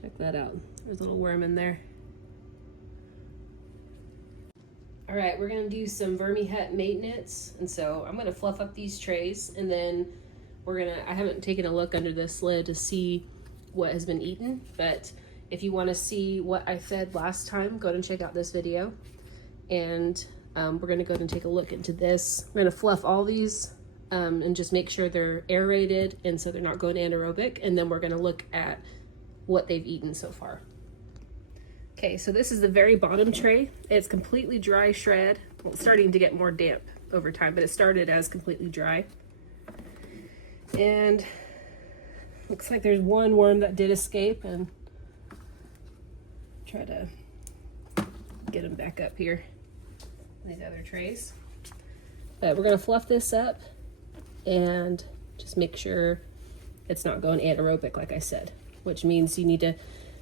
Check that out. There's a little worm in there. All right, we're gonna do some VermiHut maintenance. And so I'm gonna fluff up these trays, and then I haven't taken a look under this lid to see what has been eaten, but if you wanna see what I fed last time, go ahead and check out this video. And we're gonna go ahead and take a look into this. I'm gonna fluff all these and just make sure they're aerated and so they're not going anaerobic. And then we're gonna look at what they've eaten so far. Okay, so this is the very bottom tray. It's completely dry shred. Well, it's starting to get more damp over time, but it started as completely dry. And looks like there's one worm that did escape, and try to get him back up here in these other trays. But we're gonna fluff this up and just make sure it's not going anaerobic, like I said, which means you need to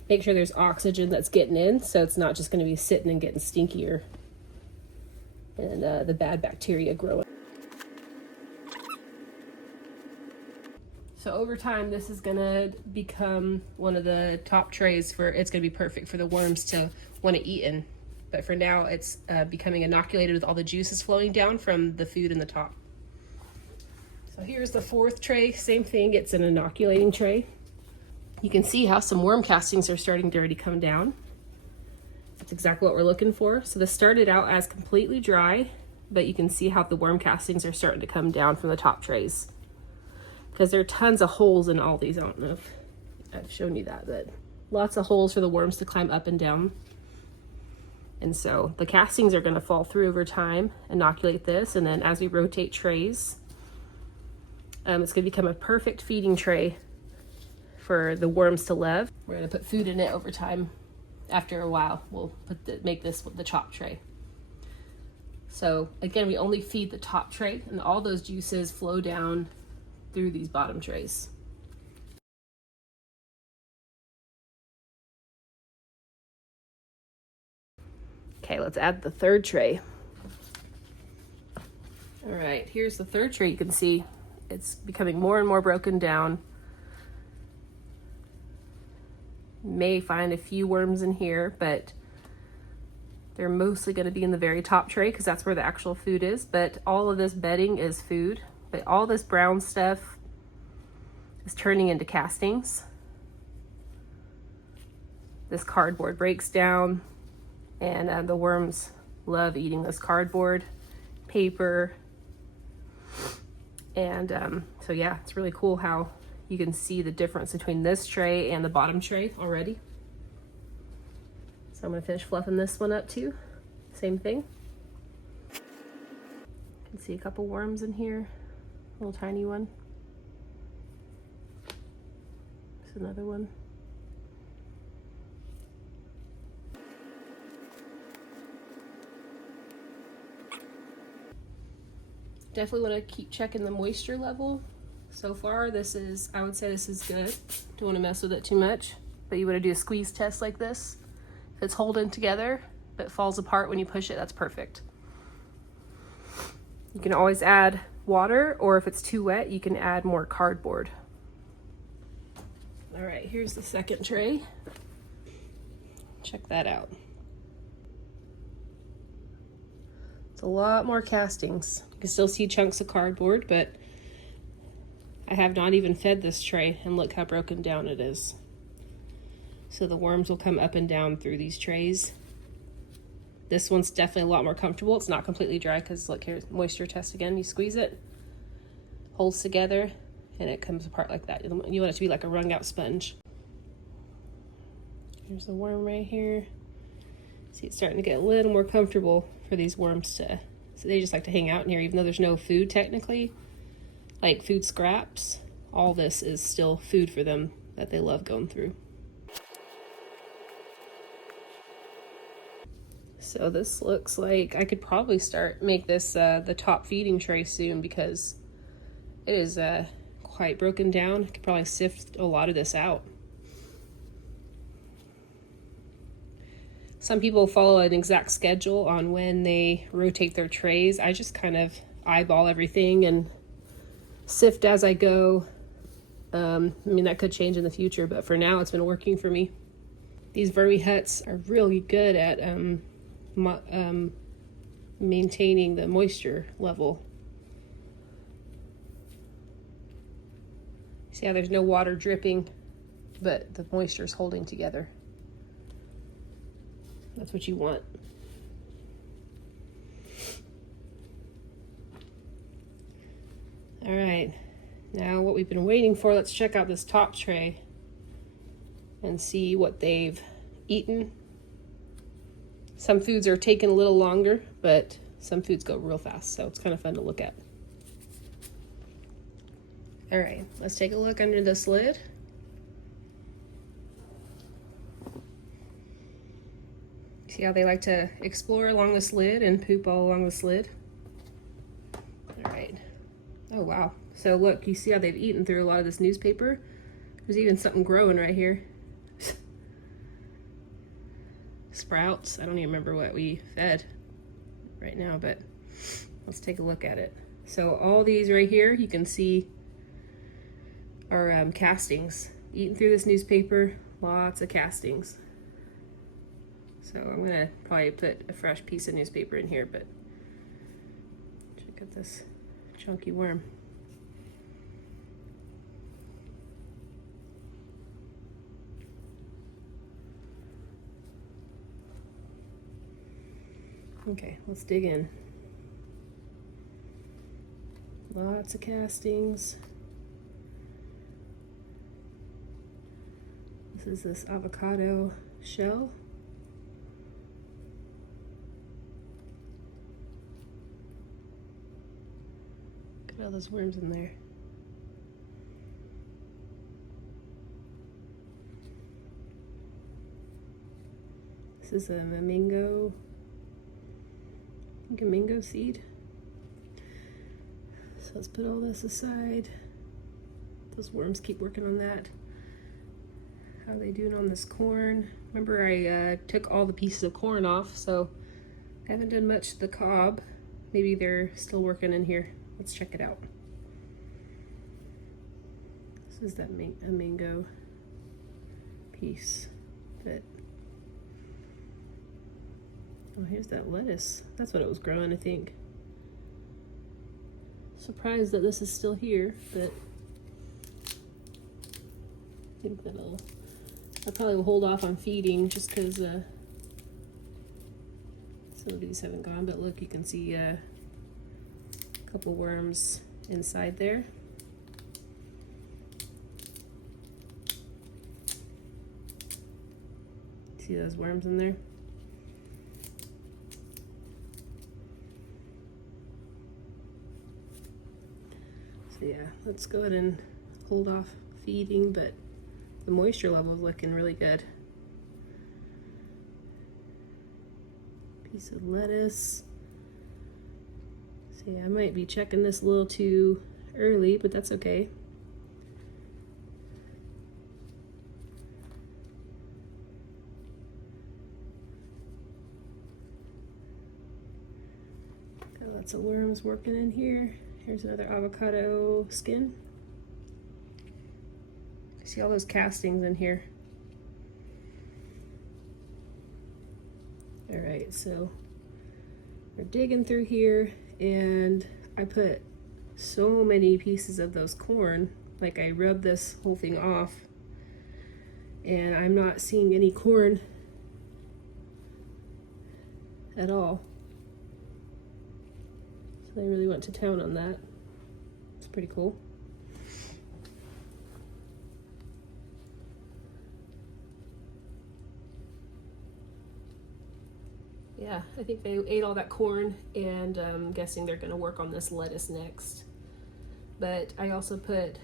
make sure there's oxygen that's getting in, so it's not just going to be sitting and getting stinkier and the bad bacteria growing. So over time, this is going to become one of the top trays it's going to be perfect for the worms to want to eat in. But for now, it's becoming inoculated with all the juices flowing down from the food in the top. So here's the fourth tray, same thing, it's an inoculating tray. You can see how some worm castings are starting to already come down. That's exactly what we're looking for. So this started out as completely dry, but you can see how the worm castings are starting to come down from the top trays. Because there are tons of holes in all these. I don't know if I've shown you that, but lots of holes for the worms to climb up and down. And so the castings are going to fall through over time, inoculate this, and then as we rotate trays, it's going to become a perfect feeding tray for the worms to love. We're gonna put food in it over time. After a while, we'll make this the top tray. So again, we only feed the top tray, and all those juices flow down through these bottom trays. Okay, let's add the third tray. All right, here's the third tray. You can see it's becoming more and more broken down. May find a few worms in here, but they're mostly going to be in the very top tray because that's where the actual food is. But all of this bedding is food, but all this brown stuff is turning into castings. This cardboard breaks down, and the worms love eating this cardboard, paper, and so yeah, it's really cool how you can see the difference between this tray and the bottom tray already. So I'm gonna finish fluffing this one up too. Same thing. You can see a couple worms in here, a little tiny one. There's another one. Definitely want to keep checking the moisture level. So far, I would say this is good. Don't want to mess with it too much, but you want to do a squeeze test like this. If it's holding together, but falls apart when you push it, that's perfect. You can always add water, or if it's too wet, you can add more cardboard. All right, here's the second tray. Check that out. It's a lot more castings. You can still see chunks of cardboard, but I have not even fed this tray, and look how broken down it is. So the worms will come up and down through these trays. This one's definitely a lot more comfortable. It's not completely dry because look, here's moisture test again. You squeeze it, holds together, and it comes apart like that. You want it to be like a wrung out sponge. Here's the worm right here. See, it's starting to get a little more comfortable for these worms so they just like to hang out in here, even though there's no food technically. Like food scraps, all this is still food for them that they love going through. So this looks like I could probably make this the top feeding tray soon because it is quite broken down. I could probably sift a lot of this out. Some people follow an exact schedule on when they rotate their trays. I just kind of eyeball everything and sift as I go. I mean, that could change in the future, but for now it's been working for me. These VermiHuts are really good at maintaining the moisture level. See how there's no water dripping, but the moisture is holding together. That's what you want. All right, now what we've been waiting for, let's check out this top tray and see what they've eaten. Some foods are taking a little longer, but some foods go real fast, so it's kind of fun to look at. All right, let's take a look under this lid. See how they like to explore along this lid and poop all along this lid? All right. Oh, wow. So look, you see how they've eaten through a lot of this newspaper? There's even something growing right here. Sprouts. I don't even remember what we fed right now, but let's take a look at it. So all these right here, you can see are castings. Eating through this newspaper, lots of castings. So I'm gonna probably put a fresh piece of newspaper in here, but check out this chunky worm. Okay, let's dig in. Lots of castings. This is this avocado shell. Look at all those worms in there. This is a mango seed. So let's put all this aside. Those worms keep working on that. How are they doing on this corn? Remember I took all the pieces of corn off, so I haven't done much to the cob. Maybe they're still working in here. Let's check it out. This is that a mango piece. But oh, here's that lettuce. That's what it was growing, I think. Surprised that this is still here, but I think I probably will hold off on feeding just because some of these haven't gone. But look, you can see a couple worms inside there. See those worms in there? So yeah, let's go ahead and hold off feeding, but the moisture level is looking really good. Piece of lettuce. See, I might be checking this a little too early, but that's okay. Got lots of worms working in here. Here's another avocado skin. See all those castings in here. All right, so we're digging through here, and I put so many pieces of those corn, like I rubbed this whole thing off, and I'm not seeing any corn at all. So they really went to town on that. It's pretty cool. Yeah, I think they ate all that corn, and I'm guessing they're gonna work on this lettuce next. But I also put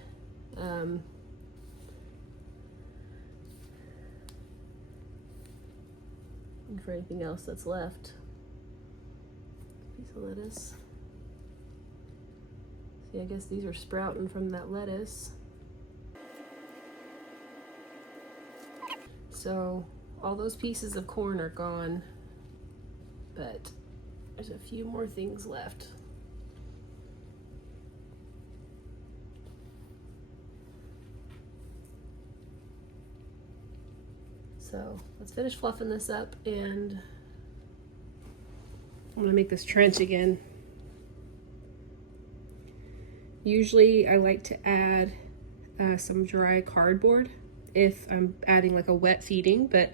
for anything else that's left. Piece of lettuce. See, I guess these are sprouting from that lettuce. So all those pieces of corn are gone, but there's a few more things left. So let's finish fluffing this up, and I'm gonna make this trench again. Usually I like to add some dry cardboard if I'm adding like a wet feeding, but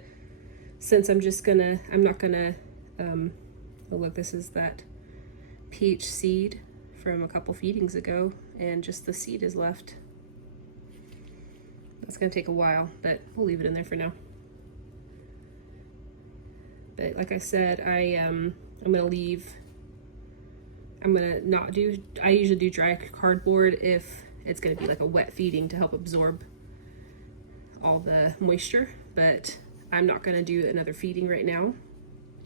since I'm not gonna, oh look, this is that peach seed from a couple feedings ago, and just the seed is left. That's gonna take a while, but we'll leave it in there for now. But like I said, I'm gonna not do, I usually do dry cardboard if it's gonna be like a wet feeding to help absorb all the moisture, but I'm not gonna do another feeding right now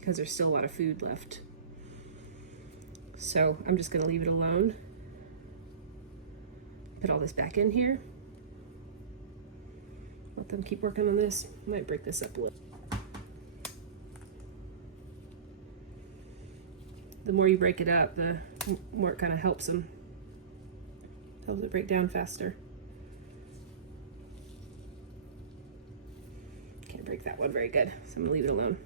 because there's still a lot of food left. So I'm just gonna leave it alone. Put all this back in here. Let them keep working on this. Might break this up a little. The more you break it up, the more it kind of helps it break down faster. Can't break that one very good, so I'm gonna leave it alone.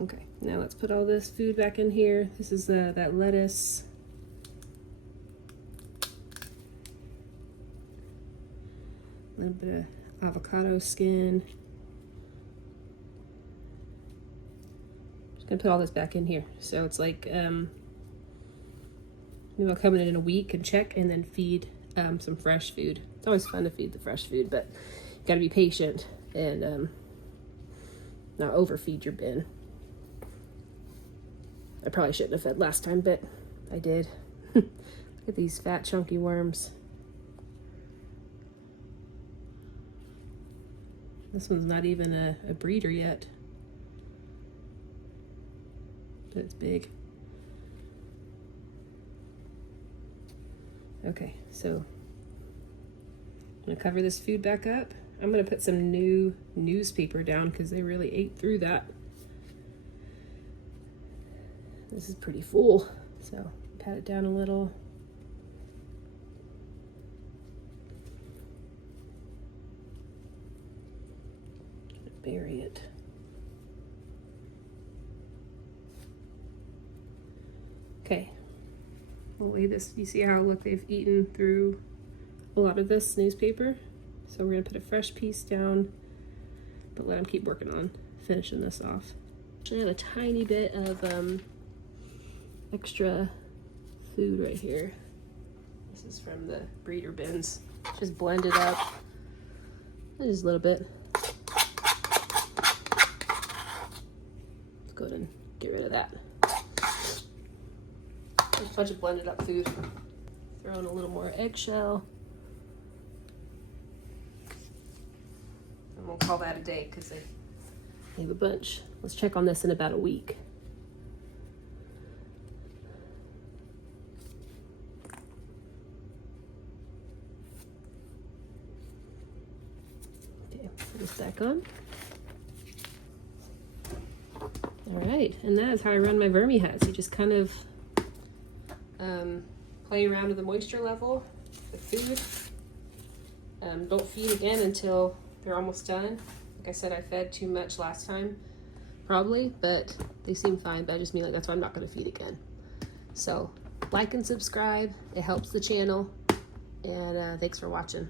Okay, now let's put all this food back in here. This is that lettuce. A little bit of avocado skin. Just gonna put all this back in here. So it's like, maybe I'll come in a week and check and then feed some fresh food. It's always fun to feed the fresh food, but you gotta be patient and not overfeed your bin. I probably shouldn't have fed last time, but I did. Look at these fat, chunky worms. This one's not even a breeder yet, but it's big. Okay, so I'm gonna cover this food back up. I'm gonna put some new newspaper down because they really ate through that. This is pretty full, so pat it down a little. Bury it. Okay, we'll lay this. You see how, look, they've eaten through a lot of this newspaper. So we're gonna put a fresh piece down, but let them keep working on finishing this off. I have a tiny bit of extra food right here. This is from the breeder bins. Just blend it up. Just a little bit. Let's go ahead and get rid of that. There's a bunch of blended up food. Throw in a little more eggshell. And we'll call that a day because they have a bunch. Let's check on this in about a week. Okay, put this back on. All right, and that is how I run my VermiHuts. You just kind of play around with the moisture level, the food. Don't feed again until they're almost done. Like I said, I fed too much last time, probably, but they seem fine. But I just mean, like, that's why I'm not going to feed again. So like and subscribe. It helps the channel. And thanks for watching.